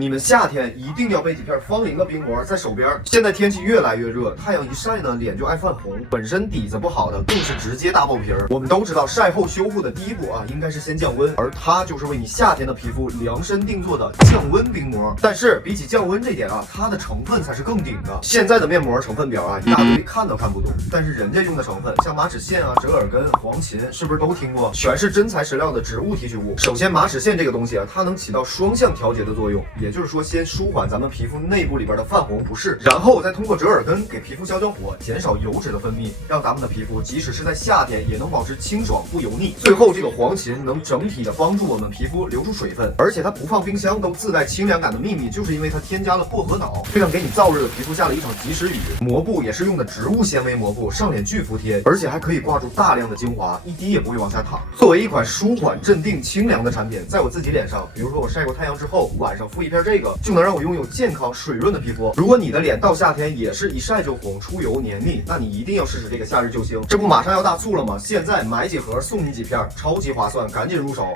你们夏天一定要备几片芳龄的冰膜在手边。现在天气越来越热，太阳一晒呢，脸就爱泛红，本身底子不好的更是直接大爆皮儿。我们都知道晒后修复的第一步啊，应该是先降温，而它就是为你夏天的皮肤量身定做的降温冰膜。但是比起降温这点啊，它的成分才是更顶的。现在的面膜成分表啊，一大堆看都看不懂，但是人家用的成分像马齿苋啊、折耳根、黄芩，是不是都听过？全是真材实料的植物提取物。首先，马齿苋这个东西啊，它能起到双向调节的作用，也就是说，先舒缓咱们皮肤内部里边的泛红不适，然后再通过折耳根给皮肤消消火，减少油脂的分泌，让咱们的皮肤即使是在夏天也能保持清爽不油腻。最后，这个黄芩能整体的帮助我们皮肤留住水分，而且它不放冰箱都自带清凉感的秘密，就是因为它添加了薄荷脑，这样给你燥热的皮肤下了一场及时雨。膜布也是用的植物纤维膜布，上脸巨服帖，而且还可以挂住大量的精华，一滴也不会往下淌。作为一款舒缓、镇定、清凉的产品，在我自己脸上，比如说我晒过太阳之后，晚上敷一片这个，就能让我拥有健康水润的皮肤。如果你的脸到夏天也是一晒就红、出油黏腻，那你一定要试试这个夏日救星。这不马上要大促了吗？现在买几盒送你几片，超级划算，赶紧入手。